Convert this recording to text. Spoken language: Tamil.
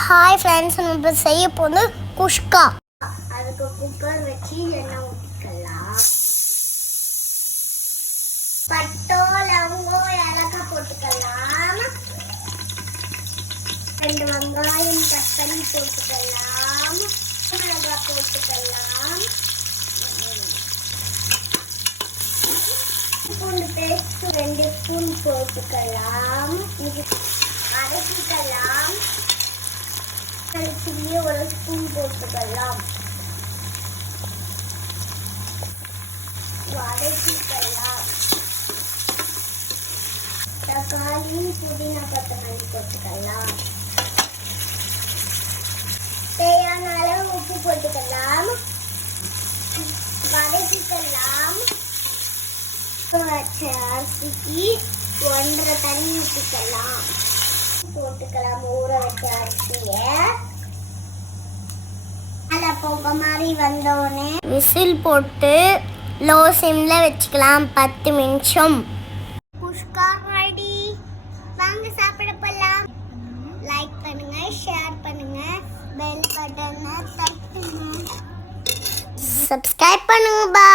ஹாய் ஃப்ரெண்ட்ஸ், நம்ம செய்ய போகிறது குஷ்கா. அதுக்கு குக்கர் வச்சு எண்ணெய் ஊற்றிக்கலாம். பட்டோ லவங்கம் ஏலக்காய் போட்டுக்கலாம். 2 வெங்காயம் கட் பண்ணி போட்டுக்கலாம். மிளகாய் போட்டுக்கலாம். பூண்டு பேஸ்ட் 2 ஸ்பூன் போட்டுக்கலாம். இது வதக்கிக்கலாம். சில்லி 1 ஸ்பூன் போட்டுக்கலாம். வதக்கிக்கலாம். தக்காளி புதினா கொத்தமல்லி போட்டுக்கலாம். தேவையான அளவு உப்பு போட்டுக்கலாம். வதக்கிக்கலாம். அரிசிக்கு 1.5 தண்ணி ஊற்றிக்கலாம். போட்டுக்கலாம். ஊற வச்ச அரிசியை நல்லா போக மாதிரி வந்தோடனே விசில் போட்டு லோ சிம்மில் வச்சுக்கலாம் 10 நிமிஷம். குஷ்கா ரெடி. வாங்க சாப்பிட போகலாம். லைக் பண்ணுங்க, ஷேர் பண்ணுங்க, பெல் பட்டனை தட்டுங்க, சப்ஸ்கிரைப் பண்ணுங்கப்பா.